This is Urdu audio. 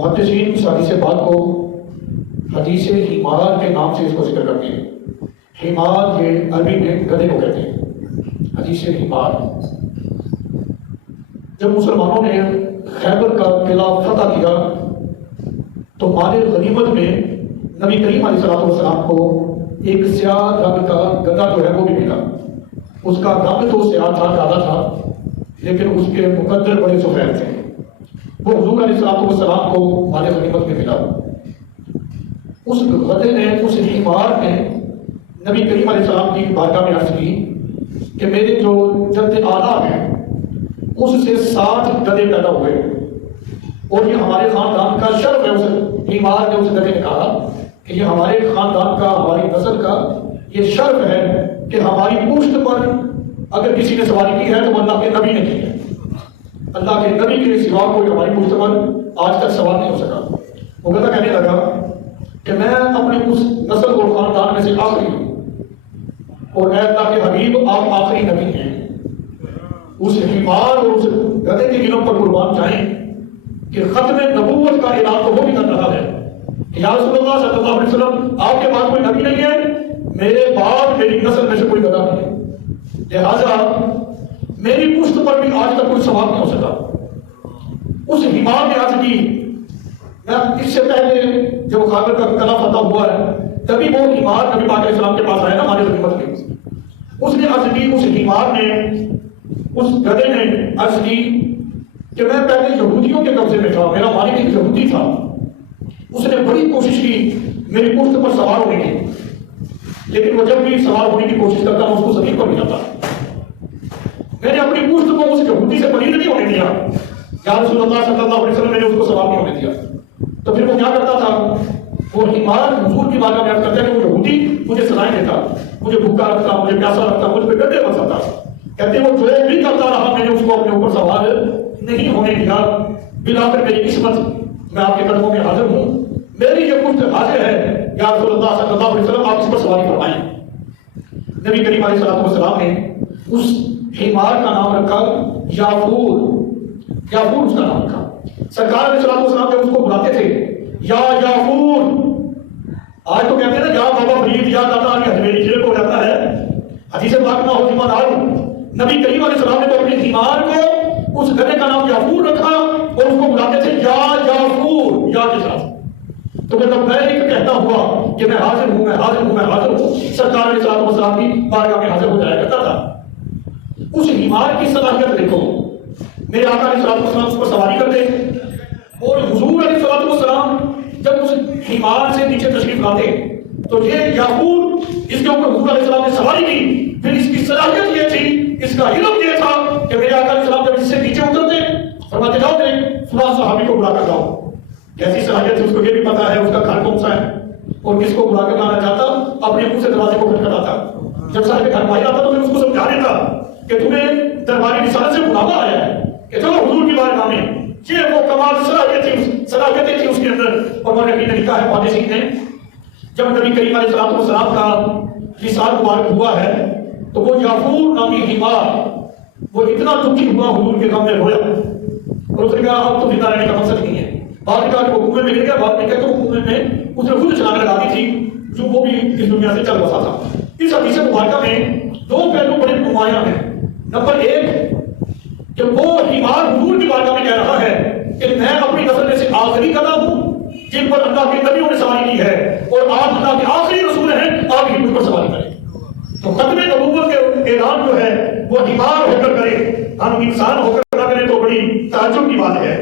محدثین اس حدیث پاک کو حدیث حمار کے نام سے اس کو ذکر کرتے ہیں۔ حمار یہ عربی میں گدھے کو کہتے ہیں، حدیث حمار۔ جب مسلمانوں نے خیبر کا قلعہ فتح کیا تو مال غنیمت میں نبی کریم علیہ السلام کو ایک سیاہ رنگ کا گدھا جو ہے وہ بھی ملا۔ اس کا رنگ تو سیاہ تھا، کالا تھا، لیکن اس کے مقدر بڑے سفید تھے۔ وہ حضور علیہ السلام کو مال غنیمت میں ملا۔ اس گدھے نے، اس حمار نے نبی کریم علیہ السلام کی بارگاہ میں عرض کی کہ میرے جو جد اعلیٰ ہیں اس سے 60 گدھے پیدا ہوئے اور یہ ہمارے خاندان کا شرف ہے۔ اس حمار نے اس گدھے نے کہا کہ یہ ہمارے خاندان کا، ہماری نسل کا یہ شرف ہے کہ ہماری پشت پر اگر کسی نے سواری کی ہے تو وہ اللہ کے نبی نے کی ہے۔ اللہ کے نبی کے سوا کوئی ہماری پشت پر آج تک سوار نہیں ہو سکا۔ وہ گدھا کہنے لگا کہ میں اپنے اس نسل اور خاندان میں سے آخری ہوں، اور اے اللہ کے حبیب آپ آخری نبی ہیں۔ اس حمار اور اس گدھے کے دلوں پر قربان جائیں کہ ختم نبوت کا اعلان تو وہ بھی کر رہا ہے کہ یا رسول اللہ صلی اللہ علیہ وسلم آپ کے بعد کوئی نبی نہیں ہے، میرے بعد میری نسل میں سے کوئی گدھا نہیں ہے، لہذا میری پشت پر بھی آج تک کوئی سوار نہیں ہو سکا۔ اس حمار نے عرض کی، میں اس سے پہلے جب خیبر کا قلعہ فتح ہوا ہے تبھی وہ حمار نبی پاک علیہ السلام کے پاس آیا نا مال غنیمت میں۔ اس نے عرض کی، اس حمار نے، اس گدھے نے عرض کی کہ میں پہلے یہودیوں کے قبضے میں تھا، میرا مالک ایک یہودی تھا، اس نے بڑی کوشش کی میری پشت پر سوار ہونے کی، لیکن وہ جب بھی سوار ہونے کی کوشش کرتا میں اس کو زمین پر بھی جاتا۔ میں نے اپنی پشت کو اس یہودی سے پلید نہیں ہونے دیا، یا رسول اللہ صلی اللہ علیہ وسلم نے اس کو سوار نہیں ہونے دیا۔ تو پھر وہ کیا کرتا تھا، وہ حمار حضور کی بارگاہ میں عرض کرتا ہے کہ وہ یہودی مجھے سلائیں دیتا، مجھے بھوکا رکھتا، مجھے پیاسا رکھتا، مجھ پہ گڈھے بساتا، کہتے وہ جو بھی کرتا رہا میں نے اس کو اپنے اوپر سوار نہیں ہونے دیا۔ بلاخر میری قسمت، میں آپ کے قدموں میں حاضر ہوں، میری یہ پشت حاضر ہے، یا رسول اللہ صلی اللہ علیہ وسلم آپ اس پر سواری فرمائیں۔ نبی کریم علیہ السلام نے اس حمار کا نام رکھا یافور، یافور اس کا نام رکھا۔ سرکار علیہ السلام جب اس کو بلاتے تھے یا یافور، آج تو کہتے ہیں نا یا بابا فرید، یا دادا علی حجویری، جنہیں کو جاتا ہے حدیث پاک میں ہو ذمہ دار۔ نبی کریم علیہ السلام نے تو اپنے حمار کو، اس گدھے کا نام یافور رکھا اور اس کو بلاتے تھے یا یافور، یا کے ساتھ۔ تو میں لبیک کہتا ہوا کہ میں حاضر ہوں، میں حاضر ہوں، میں حاضر ہوں، سرکار علیہ السلام کی بارگاہ میں حاضر ہو جایا کرتا تھا۔ اس حمار کی صلاحیت دیکھو، میرے آقا علیہ السلام اس پر سواری کرتے، اور حضور علیہ السلام جب اس حمار سے نیچے تشریف لاتے تو یہ یافور اس کے اوپر حضور علیہ السلام نے سواری کی، پھر اس کی صلاحیت یہ تھی، اس کا علم یہ تھا کہ میرے آقا علیہ السلام جب اس سے نیچے اترتے فرماتے جاؤ میرے فلاں صحابی کو بلا کر لاؤ۔ کیسی صلاحیت ہے، اس کو یہ بھی پتا ہے اس کا گھر کون سا ہے، اور کس کو بلا کر لانا چاہتا اپنے منہ سے دروازے کو کھٹکھٹاتا۔ جب صاحب کے گھر پائی آتا تو پھر اس کو سمجھا دیتا کہ تمہیں درباری رسالت سے بلاوا آیا ہے کہ چلو حضور کی بارگاہ میں۔ یہ وہ کمال صلاحیتیں تھی اس کے اندر، اور میں نے لکھا ہے محدثین نے جب نبی کریم علیہ السلام کا وصال مبارک ہوا ہے تو وہ یافور نامی حمار وہ اتنا دکھی ہوا، حضور کے غم میں رویا، اور اس نے کہا اب تو زندہ رہنے کا مقصد نہیں ہے۔ بعد کا وہ کنویں میں گر گیا، بعد میں کہتے وہ کنویں میں اس نے خود چھلانگ لگا دی تھی، جو وہ بھی اس دنیا سے چل بسا تھا۔ اس حدیث مبارکہ میں دو پہلو بڑے نمایاں ہیں۔ نمبر ایک کہ وہ حمار حضور کی بارگاہ میں کہہ رہا ہے کہ میں اپنی نسل میں سے آخری گدھا ہوں جن پر اللہ کے نبیوں نے سواری کی ہے، اور آپ اللہ کے آخری رسول ہیں، آپ ہی مجھ پر سواری کریں۔ تو ختم نبوت کے اعلان جو ہے وہ حمار ہو کر کرے، ہم انسان ہو کر نہ کریں تو بڑی تعجب کی بات ہے۔